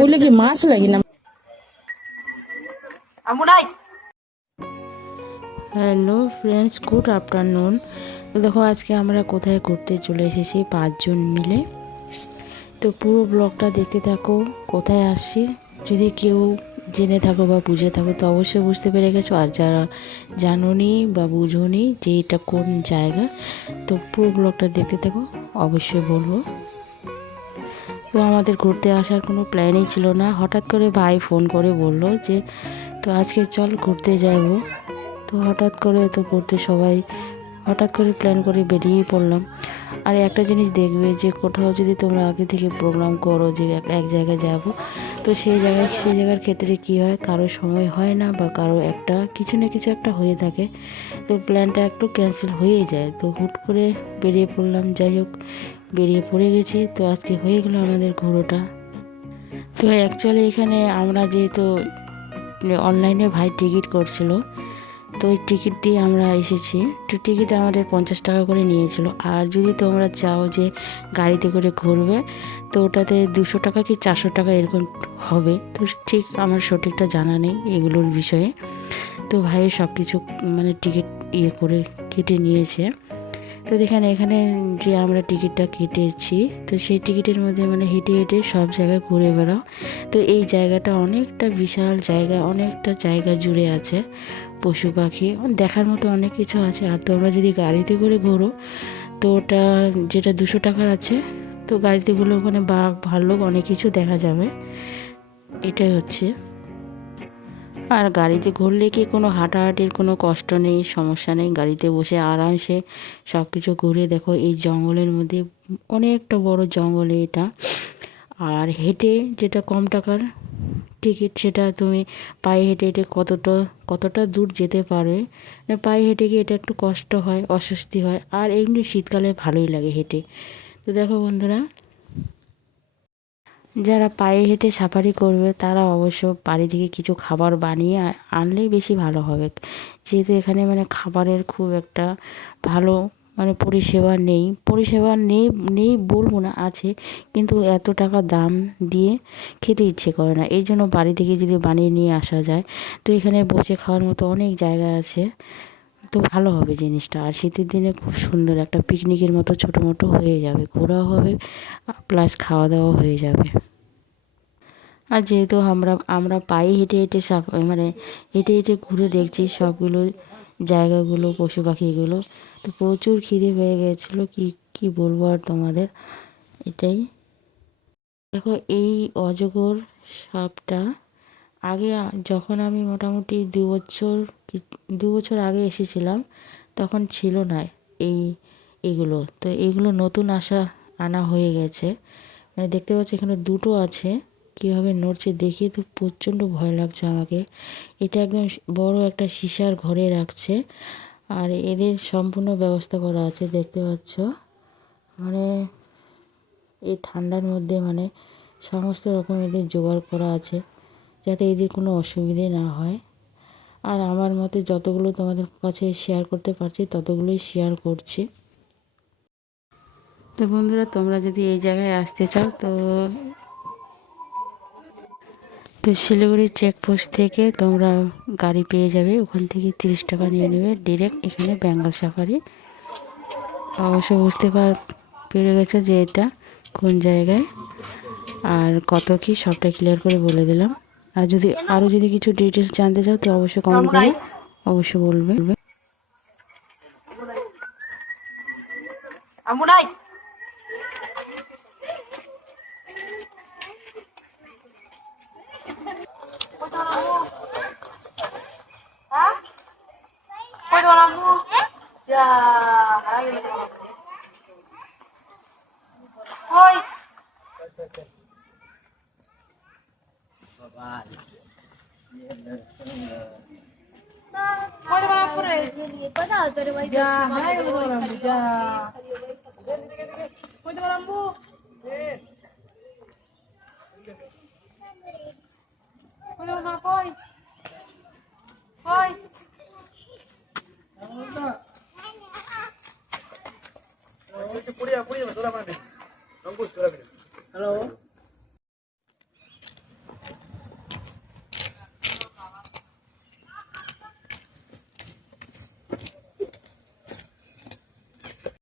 ওগুলো কি মাছ লাগে না? Hello friends, good afternoon. তো দেখো আজকে আমরা কোথায় ঘুরতে চলে এসেছি 5 জন মিলে। তো পুরো ব্লগটা দেখতে থাকো, কোথায় আসছি। যদি কেউ জেনে থাকো বা বুঝে থাকো তো অবশ্যই বুঝতে পেরে গেছো, আর যারা জানোনি বা বুঝোনি যে এটা কোন জায়গা, তো পুরো ব্লগটা দেখতে থাকো, অবশ্যই বলবো। তো আমাদের ঘুরতে আসার কোনো প্ল্যানই ছিল না, হঠাৎ করে ভাই ফোন করে বলল যে তো আজকে চল ঘুরতে যাব। তো হঠাৎ করে তো ঘুরতে সবাই হঠাৎ করে প্ল্যান করে বেরিয়েই পড়লাম। আর একটা জিনিস দেখবে যে কোথাও যদি তোমরা আগে থেকে প্রোগ্রাম করো যে এক জায়গায় যাব, তো সেই জায়গার ক্ষেত্রে কি হয়, কারো সময় হয় না বা কারো একটা কিছু না কিছু একটা হয়ে থাকে, তো প্ল্যানটা একটু ক্যান্সেল হয়ে যায়। তো হুট করে বেরিয়ে পড়লাম, যাই হোক বেরিয়ে পড়ে গেছি। তো আজকে হয়ে গেল আমাদের ঘোরাটা। তো অ্যাকচুয়ালি এখানে আমরা যেহেতু অনলাইনে ভাই টিকিট করছিল, তো ওই টিকিট দিয়ে আমরা এসেছি। তো টিকিট আমাদের 50 টাকা করে নিয়েছিল। আর যদি তোমরা চাও যে গাড়িতে করে ঘুরবে, তো ওটাতে 200 টাকা কি 400 টাকা এরকম হবে। তো ঠিক আমার সঠিকটা জানা নেই এগুলোর বিষয়ে। তো ভাই সব কিছু মানে টিকিট করে কেটে নিয়েছে। তো এখানে যে আমরা টিকিটটা কেটেছি, তো সেই টিকিটের মধ্যে মানে হেঁটে হেঁটে সব জায়গায় ঘুরে বেড়াও। তো এই জায়গাটা অনেকটা বিশাল জায়গা, অনেকটা জায়গা জুড়ে আছে, পশু পাখি দেখার মতো অনেক কিছু আছে। আর তোমরা যদি গাড়িতে করে ঘোরো, তো ওটা যেটা 200 টাকার আছে, তো গাড়িতে ঘুরলে ওখানে বাঘ ভাল্লুক অনেক কিছু দেখা যাবে। এটাই হচ্ছে। আর গাড়িতে ঘুরলে কি কোনো হাঁটাহাঁটির কোনো কষ্ট নেই, সমস্যা নেই, গাড়িতে বসে আরামসে সব কিছু ঘুরে দেখো। এই জঙ্গলের মধ্যে অনেকটা বড় জঙ্গলে এটা। আর হেঁটে যেটা কম টাকার টিকিট, সেটা তুমি পায়ে হেঁটে হেঁটে কতটা দূর যেতে পারবে। পায়ে হেঁটে গিয়ে এটা একটু কষ্ট হয়, অস্বস্তি হয়, আর এমনি শীতকালে ভালোই লাগে হেঁটে। তো দেখো বন্ধুরা, যারা পায়ে হেঁটে সাফারি করবে তারা অবশ্য বাড়ি থেকে কিছু খাবার বানিয়ে আনলেই বেশি ভালো হবে। যেহেতু এখানে মানে খাবারের খুব একটা ভালো মানে পরিষেবা নেই নেই বলবো না, আছে, কিন্তু এত টাকা দাম দিয়ে খেতে ইচ্ছে করে না। এই জন্য বাড়ি থেকে যদি বানিয়ে নিয়ে আসা যায়, তো এখানে বসে খাওয়ার মতো অনেক জায়গা আছে, তো ভালো হবে জিনিসটা। আর শীতের দিনে খুব সুন্দর একটা পিকনিকের মতো ছোটো মোটো হয়ে যাবে, ঘোরাও হবে প্লাস খাওয়া দাওয়া হয়ে যাবে। আর যেহেতু আমরা আমরা পায়ে হেঁটে হেঁটে মানে হেঁটে হেঁটে ঘুরে দেখছি সবগুলো জায়গাগুলো, পশু পাখিগুলো, তো প্রচুর খিদে পেয়ে গেছিলো, কি কি বলবো আর তোমাদের। এটাই দেখো, এই অজগর সাপটা আগে যখন আমি মোটামুটি 2 বছর আগে এসেছিলাম, তখন ছিল না এই এগুলো। তো এগুলো নতুন আনা হয়ে গেছে। মানে দেখতে পাচ্ছি এখানে দুটো আছে, কীভাবে নড়ছে দেখে তো প্রচণ্ড ভয় লাগছে আমাকে। এটা একদম বড় একটা সীসার ঘরে রাখছে, আর এদের সম্পূর্ণ ব্যবস্থা করা আছে দেখতে পাচ্ছ। মানে এই ঠান্ডার মধ্যে মানে সমস্ত রকম এদের জোগাড় করা আছে, যাতে এদের কোনো অসুবিধে না হয়। আর আমার মতে যতগুলো তোমাদের কাছে শেয়ার করতে পারছি ততগুলোই শেয়ার করছি। তো বন্ধুরা, তোমরা যদি এই জায়গায় আসতে চাও, তো শিলিগুড়ি চেকপোস্ট থেকে তোমরা গাড়ি পেয়ে যাবে, ওখান থেকে 30 টাকা নিয়ে নেবে ডিরেক্ট এখানে বেঙ্গল সাফারি। অবশ্য বুঝতে পেরে গেছো যে এটা কোন জায়গায় আর কত কি, সবটা ক্লিয়ার করে বলে দিলাম। আর যদি আরও যদি কিছু ডিটেলস জানতে চাও তো অবশ্যই কমেন্ট করে অবশ্যই বলবে। হ্যালো